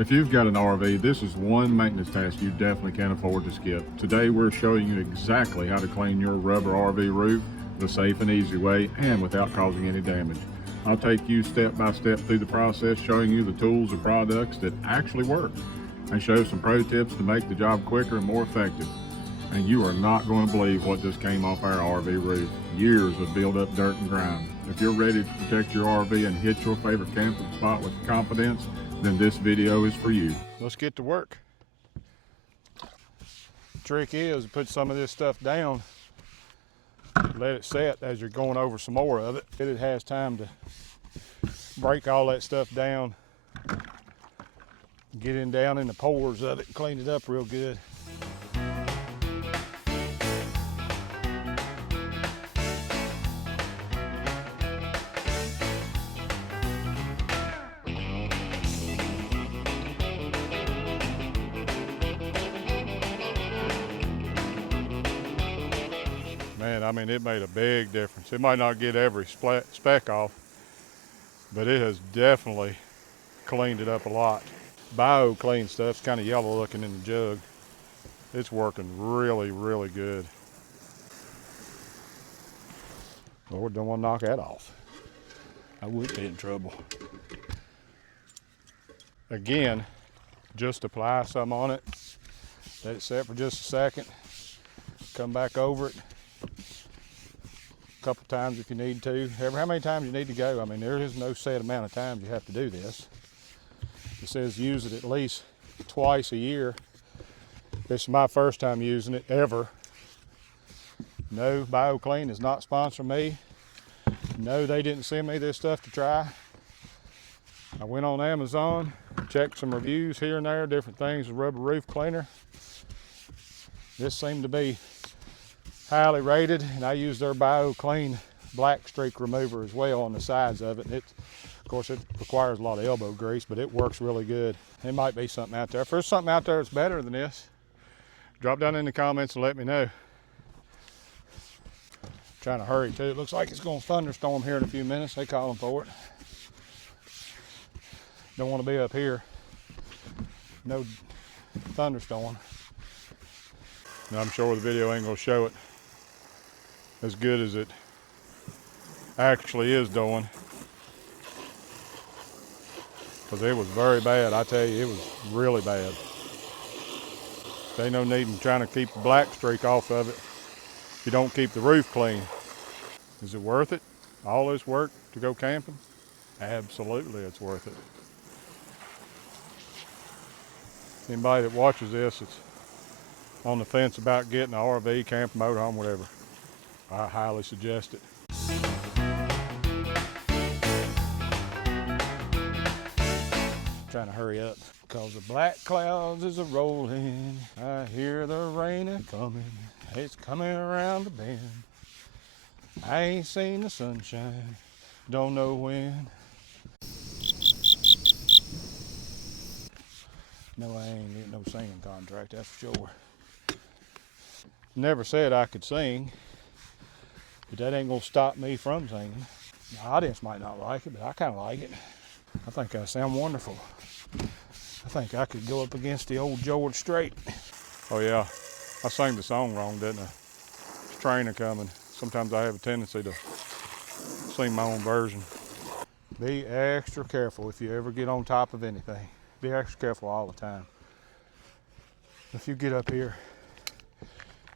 If you've got an RV, this is one maintenance task you definitely can't afford to skip. Today we're showing you exactly how to clean your rubber RV roof the safe and easy way and without causing any damage. I'll take you step by step through the process, showing you the tools and products that actually work, and show some pro tips to make the job quicker and more effective. And you are not going to believe what just came off our RV roof. Years of built up dirt and grime. If you're ready to protect your RV and hit your favorite camping spot with confidence, then this video is for you. Let's get to work. The trick is to put some of this stuff down, let it set as you're going over some more of it. It has time to break all that stuff down, get in down in the pores of it and clean it up real good. Man, I mean, it made a big difference. It might not get every speck off, but it has definitely cleaned it up a lot. Bio-kleen stuff's kind of yellow looking in the jug. It's working really, really good. Lord, don't want to knock that off. I would be in trouble. Again, just apply some on it. Let it set for just a second. Come back over it a couple times if you need to. How many times you need to go. I mean, there is no set amount of times you have to do this. It says use it at least twice a year. This is my first time using it ever. No, bio-kleen is not sponsoring me. No, they didn't send me this stuff to try. I went on Amazon, checked some reviews here and there, different things with rubber roof cleaner. This seemed to be highly rated, and I use their bio-kleen black streak remover as well on the sides of it. Of course, it requires a lot of elbow grease, but it works really good. There might be something out there. If there's something out there that's better than this, drop down in the comments and let me know. Trying to hurry too. It looks like it's going to thunderstorm here in a few minutes. They calling for it. Don't want to be up here. No thunderstorm. Now, I'm sure the video ain't going to show it as good as it actually is doing, because it was very bad. I tell you, it was really bad. There ain't no need in trying to keep the black streak off of it if you don't keep the roof clean. Is it worth it? All this work to go camping? Absolutely, it's worth it. Anybody that watches this is on the fence about getting an RV, camper, motorhome, whatever, I highly suggest it. Trying to hurry up because the black clouds is a-rolling. I hear the rain a-coming. It's coming around the bend. I ain't seen the sunshine, don't know when. No, I ain't getting no singing contract, that's for sure. Never said I could sing, but that ain't gonna stop me from singing. The audience might not like it, but I kind of like it. I think I sound wonderful. I think I could go up against the old George Strait. Oh yeah, I sang the song wrong, didn't I? It's a trainer coming. Sometimes I have a tendency to sing my own version. Be extra careful if you ever get on top of anything. Be extra careful all the time. If you get up here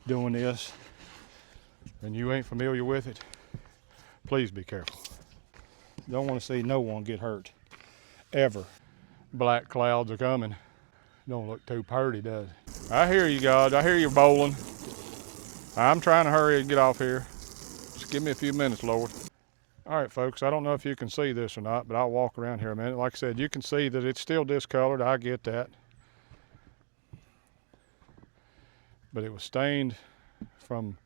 doing this and you ain't familiar with it, please be careful. Don't want to see no one get hurt, ever. Black clouds are coming. Don't look too pretty, does it? I hear you, God. I hear you bowling. I'm trying to hurry and get off here. Just give me a few minutes, Lord. All right, folks, I don't know if you can see this or not, but I'll walk around here a minute. Like I said, you can see that it's still discolored. I get that. But it was stained from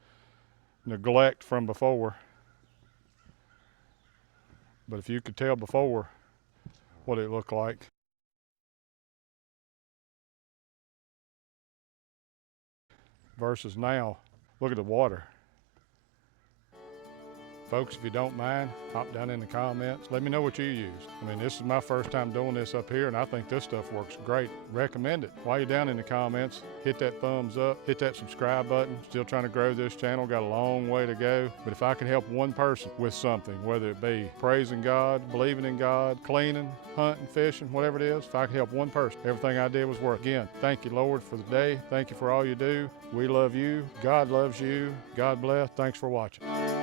neglect from before. But if you could tell before what it looked like. Versus now, look at the water. Folks, if you don't mind, hop down in the comments. Let me know what you use. I mean, this is my first time doing this up here, and I think this stuff works great. Recommend it. While you're down in the comments, hit that thumbs up, hit that subscribe button. Still trying to grow this channel, got a long way to go. But if I can help one person with something, whether it be praising God, believing in God, cleaning, hunting, fishing, whatever it is, if I can help one person, everything I did was worth. Again, thank you, Lord, for the day. Thank you for all you do. We love you. God loves you. God bless. Thanks for watching.